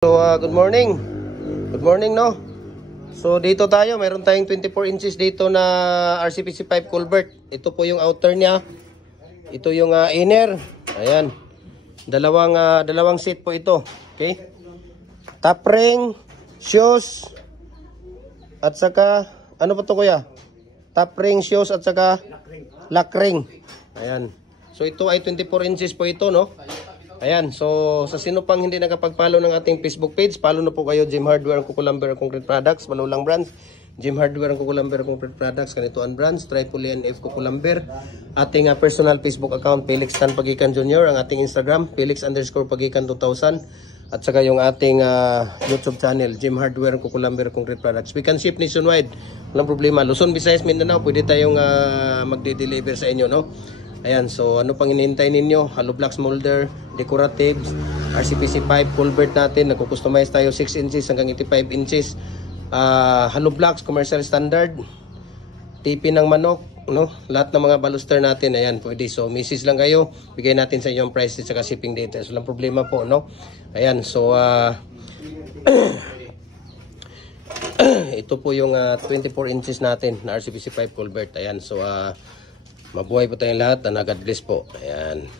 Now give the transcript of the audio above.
So good morning. Good morning, no. So dito tayo, meron tayong 24 inches dito na RCPC pipe culvert. Ito po yung outer niya. Ito yung inner. Ayan. Dalawang seat po ito. Okay? Top ring, shoes, at saka ano po to kuya? Top ring, shoes, at saka lock ring. Ayan. So ito ay 24 inches po ito, no. Ayan, so sa sino pang hindi nakapag-follow ng ating Facebook page, follow na po kayo, Gem Hardware and Kukulamber Concrete Products, malulang brands. Gem Hardware and Kukulamber Concrete Products, kanituan brands, Tripoly F Kukulamber. Ating personal Facebook account, Felix Tan Pagikan Jr. Ang ating Instagram, Felix_Pagikan 2000. At saka yung ating YouTube channel, Gem Hardware and Kukulamber Concrete Products. We can ship nationwide, walang problema. Luzon, Visayas, Mindanao, pwede tayong magde-deliver sa inyo, no? Ayan, so ano pang hinihintay ninyo? Hollow blocks, molder, decoratives, RCPC pipe, culvert natin. Nagko-customize tayo 6 inches hanggang 85 inches. Hollow blocks, commercial standard. TP ng manok, no? Lahat ng mga baluster natin, ayan, pwede. So, misis lang kayo. Bigay natin sa inyo ang price at saka shipping details. Walang problema po, no? Ayan, so, ito po yung 24 inches natin na RCPC pipe culvert. Ayan, so, mabuhay po tayong lahat. God bless po. Ayan.